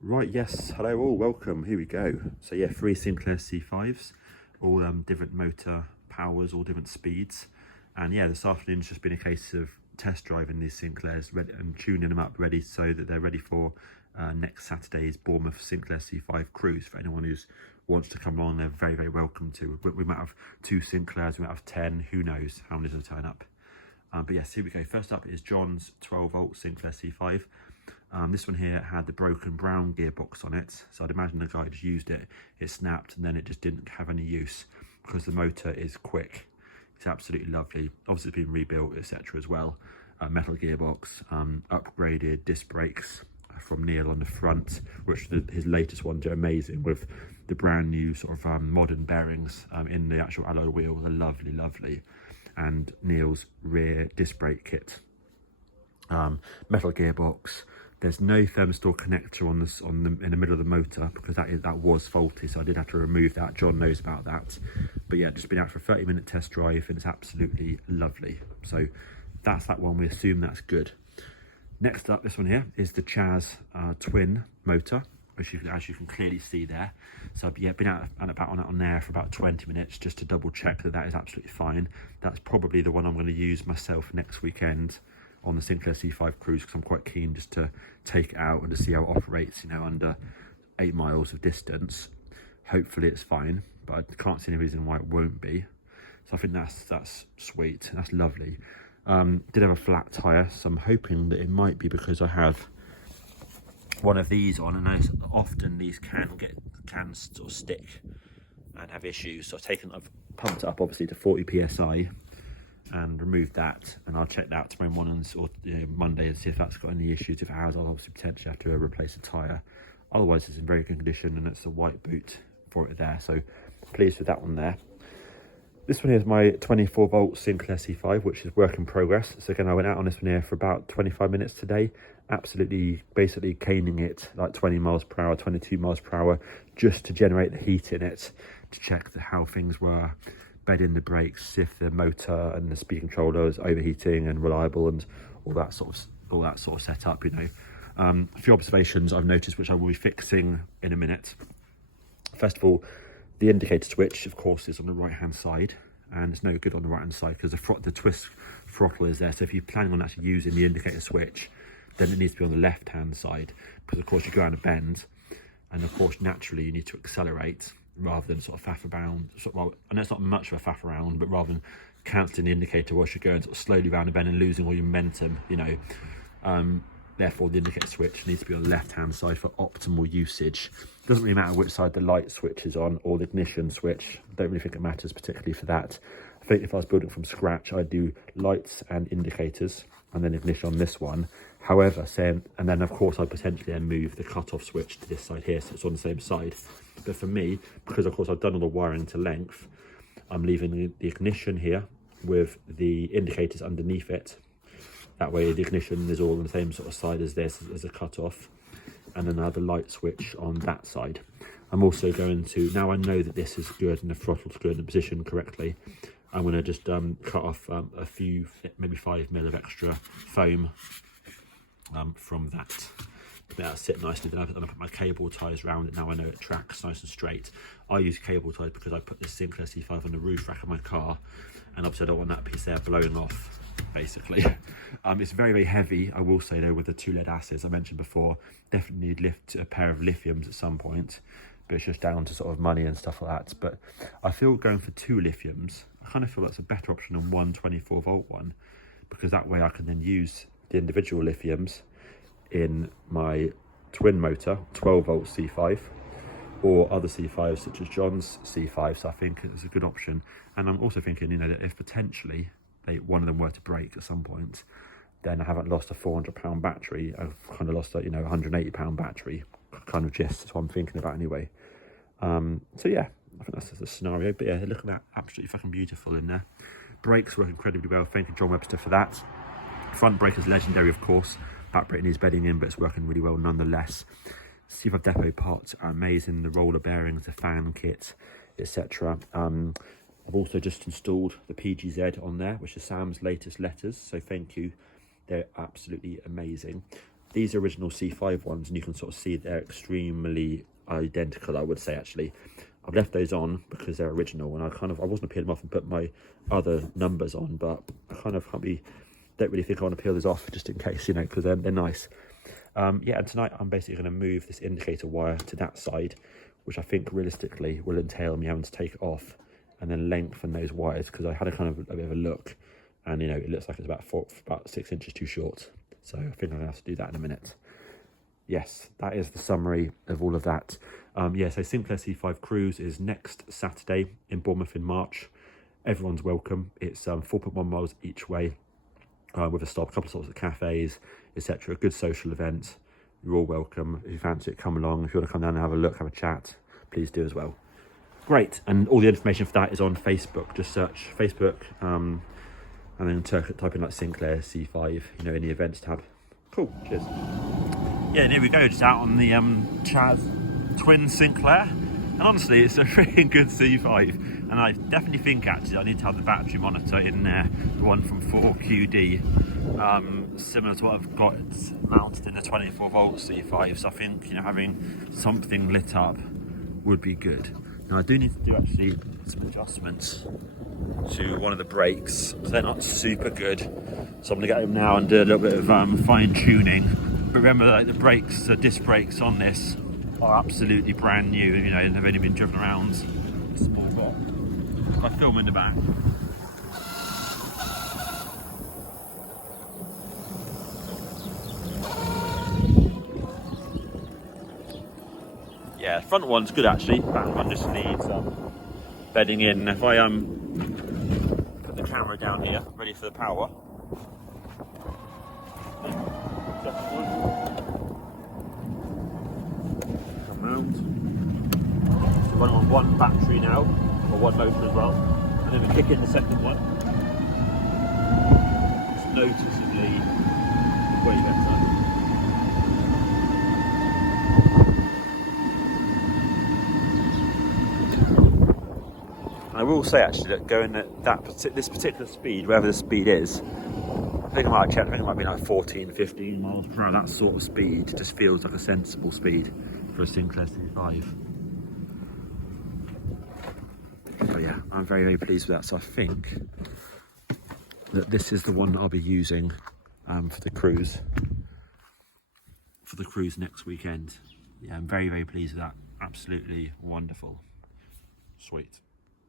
Right, yes, hello all, welcome, here we go. So yeah, 3 Sinclair C5s, all different motor powers, all different speeds. And yeah, this afternoon's just been a case of test driving these Sinclairs and tuning them up ready so that they're ready for next Saturday's Bournemouth Sinclair C5 cruise. For anyone who wants to come along, they're very, very welcome to. We might have 2 Sinclairs, we might have 10, who knows how many will turn up. But yes, here we go. First up is John's 12-volt Sinclair C5. This one here had the broken brown gearbox on it, so I'd imagine the guy just used it, it snapped, and then it just didn't have any use because the motor is quick. It's absolutely lovely. Obviously it's been rebuilt, etc. as well. Metal gearbox, upgraded disc brakes from Neil on the front, which his latest ones are amazing with the brand new sort of modern bearings in the actual alloy wheel. They're lovely, lovely. And Neil's rear disc brake kit. Metal gearbox. There's no thermistor connector in the middle of the motor because that was faulty, so I did have to remove that. John knows about that. But yeah, just been out for a 30-minute test drive and it's absolutely lovely. So that's that one. We assume that's good. Next up, this one here is the Chaz twin motor, which as you can clearly see there. So yeah, been out and about on there for about 20 minutes just to double check that is absolutely fine. That's probably the one I'm going to use myself next weekend on the Sinclair C5 cruise, because I'm quite keen just to take it out and to see how it operates, you know, under 8 miles of distance. Hopefully it's fine, but I can't see any reason why it won't be. So I think that's sweet, that's lovely. Did have a flat tyre, so I'm hoping that it might be because I have one of these on, and often these can sort of stick and have issues. So I've pumped it up obviously to 40 psi and removed that, and I'll check that tomorrow morning or Monday and see if that's got any issues. If it has, I'll obviously potentially have to replace a tyre. Otherwise it's in very good condition, and it's a white boot for it there, so pleased with that one there. This one here is my 24-volt Sinclair C5, which is work in progress. So again, I went out on this one here for about 25 minutes today, absolutely basically caning it like 20 miles per hour, 22 miles per hour, just to generate the heat in it, to check how things were, bed in the brakes, if the motor and the speed controller is overheating and reliable, and all that sort of setup, you know. A few observations I've noticed which I will be fixing in a minute. First of all, the indicator switch, of course, is on the right hand side, and it's no good on the right hand side because the twist throttle is there. So if you're planning on actually using the indicator switch, then it needs to be on the left hand side, because of course you go around a bend, and of course naturally you need to accelerate rather than sort of faff around. Well, I know it's not much of a faff around, but rather than cancelling the indicator whilst you're going sort of slowly around a bend and losing all your momentum, you know. Therefore the indicator switch needs to be on the left hand side for optimal usage. Doesn't really matter which side the light switch is on or the ignition switch. Don't really think it matters particularly for that. I think if I was building from scratch, I'd do lights and indicators and then ignition on this one. However, and then of course I'd potentially then move the cut-off switch to this side here, so it's on the same side. But for me, because of course I've done all the wiring to length, I'm leaving the ignition here with the indicators underneath it. That way the ignition is all on the same sort of side as this, as a cut-off, and then I have the light switch on that side. I'm also going to, now I know that this is good and the throttle's good and positioned correctly, I'm going to just cut off a few, maybe 5 mil of extra foam from that. That'll sit nicely. Then I put my cable ties around it. Now I know it tracks nice and straight. I use cable ties because I put this Sinclair C5 on the roof rack of my car, and obviously I don't want that piece there blowing off, basically. It's very, very heavy, I will say though, with the 2 lead acids I mentioned before. Definitely need a pair of lithiums at some point, but it's just down to sort of money and stuff like that. But I feel going for 2 lithiums, I kind of feel that's a better option than one 24-volt one, because that way I can then use the individual lithiums in my twin motor 12-volt C5 or other C5s such as John's C5. So I think it's a good option. And I'm also thinking, you know, that if potentially one of them were to break at some point, then I haven't lost a 400-pound battery. I've kind of lost a, you know, 180-pound battery kind of gist. That's what I'm thinking about anyway. So yeah, I think that's the scenario. But yeah, look at that, absolutely fucking beautiful in there. Brakes work incredibly well. Thank you, John Webster, for that. Front brake is legendary, of course. Back brake needs bedding in, but it's working really well nonetheless. C5 depot parts are amazing. The roller bearings, the fan kit, etc. I've also just installed the PGZ on there, which is Sam's latest letters. So thank you. They're absolutely amazing. these are original C5 ones, and you can sort of see they're extremely identical, I would say. Actually, I've left those on because they're original, and I wasn't to peel them off and put my other numbers on, but I don't really think I want to peel those off just in case, you know, because they're nice. Yeah, and tonight I'm basically going to move this indicator wire to that side, which I think realistically will entail me having to take it off and then lengthen those wires, because I had a bit of a look, and you know, it looks like it's about 6 inches too short. So I think I'm going to have to do that in a minute. Yes, that is the summary of all of that. Yeah, so Sinclair C5 Cruise is next Saturday in Bournemouth in March. Everyone's welcome. It's 4.1 miles each way, with a couple of stops at cafes, etc. A good social event. You're all welcome. If you fancy it, come along. If you want to come down and have a look, have a chat, please do as well. Great, and all the information for that is on Facebook. Just search Facebook, and then type in like Sinclair C5, you know, in the events tab. Cool, cheers. Yeah, and here we go, just out on the Chaz Twin Sinclair. And honestly, it's a really good C5. And I definitely think actually I need to have the battery monitor in there, the one from 4QD, similar to what I've got mounted in the 24 volt C5. So I think, you know, having something lit up would be good. Now I do need to do actually some adjustments to one of the brakes, because they're not super good. So I'm gonna get them now and do a little bit of fine tuning. But remember, like, the disc brakes on this are absolutely brand new, you know, and they've only been driven around a small bit. If I film in the back. Yeah, the front one's good actually. Back one just needs bedding in. If I put the camera down here, ready for the power. Come round. So running on one battery now, or one motor as well, and then we kick in the second one. It's noticeably way better. I will say actually that going at this particular speed, wherever the speed is, I think I might have checked, I think it might be like 14, 15 miles per hour. That sort of speed just feels like a sensible speed for a Sinclair C5. So yeah, I'm very, very pleased with that. So I think that this is the one that I'll be using for the cruise next weekend. Yeah, I'm very, very pleased with that. Absolutely wonderful. Sweet.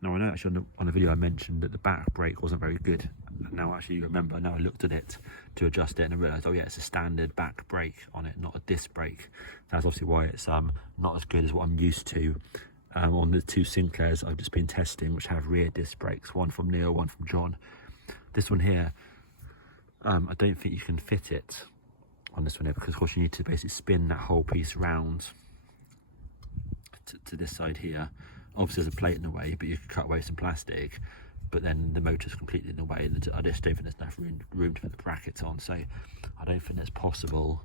Now I know actually on the video I mentioned that the back brake wasn't very good. And now actually you remember, now I looked at it to adjust it and I realised, oh yeah, it's a standard back brake on it, not a disc brake. That's obviously why it's not as good as what I'm used to on the two Sinclairs I've just been testing, which have rear disc brakes, one from Neil, one from John. This one here, I don't think you can fit it on this one here, because of course you need to basically spin that whole piece round to this side here. Obviously there's a plate in the way, but you can cut away some plastic, but then the motor's completely in the way, and I just don't think there's enough room to put the brackets on. So I don't think that's possible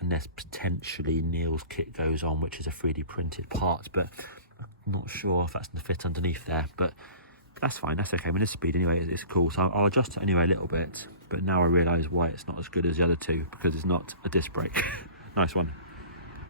unless potentially Neil's kit goes on, which is a 3D printed part, but I'm not sure if that's going to fit underneath there, but that's fine, that's okay. I mean, this speed anyway, it's cool, so I'll adjust it anyway a little bit, but now I realise why it's not as good as the other two, because it's not a disc brake. Nice one.